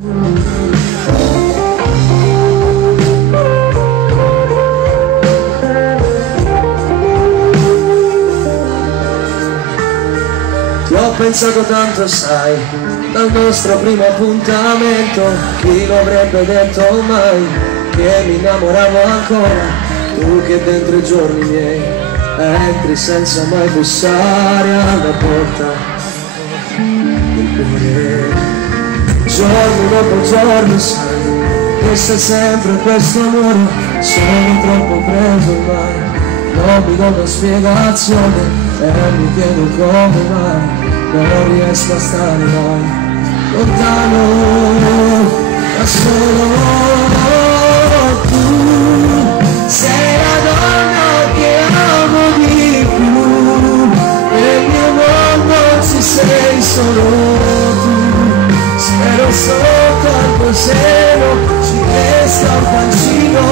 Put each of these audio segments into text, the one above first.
Ti ho pensato tanto, sai, dal nostro primo appuntamento. Chi lo avrebbe detto mai che mi innamoravo ancora? Tu che dentro i giorni miei entri senza mai bussare alla porta del cuore. Giorno dopo giorno sai che sei sempre questo amore. Sono troppo preso ormai, non mi do una spiegazione e mi chiedo come mai non riesco a stare mai lontano da solo. Tu sei la donna che amo di più, nel mio mondo ci sei solo tu. Spero sotto al tuo seno ci resta un bacino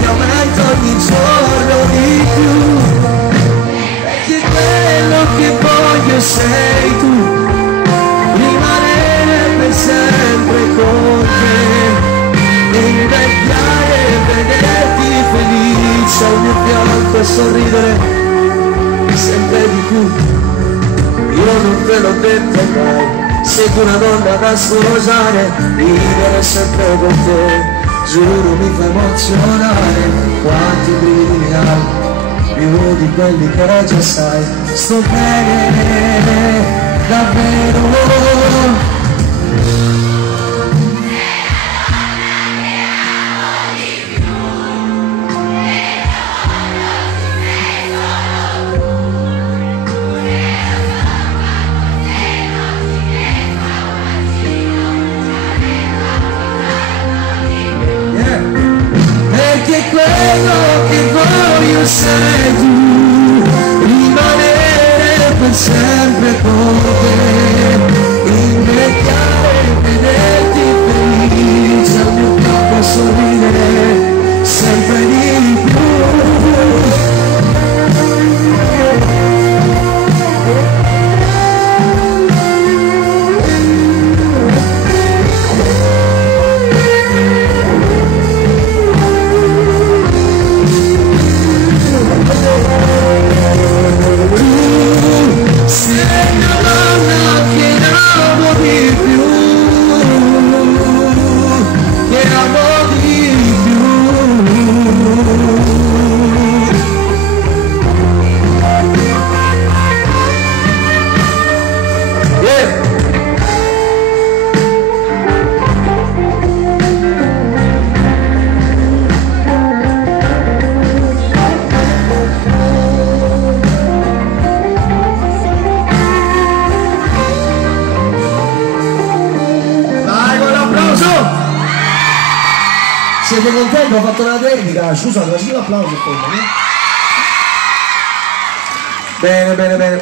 che aumenta ogni giorno di più. Che voglio sei tu, rimanere per sempre con te, invecchiare e vederti felice al mio fianco e sorridere sempre di più. Io non te l'ho detto mai, sei tu una donna da sposare, vivere sempre con te, giuro mi fa emozionare, quanti brividi mi hai, più di quelli che già sai. Sto bene, davvero. Perché quello che voglio sei tu, rimanere per sempre con te, invecchiare e vederti felice al mio fianco a sorridere sempre di più. Siete contenti? Ho fatto una tecnica, scusate, faccio l'applauso. Bene, bene, bene.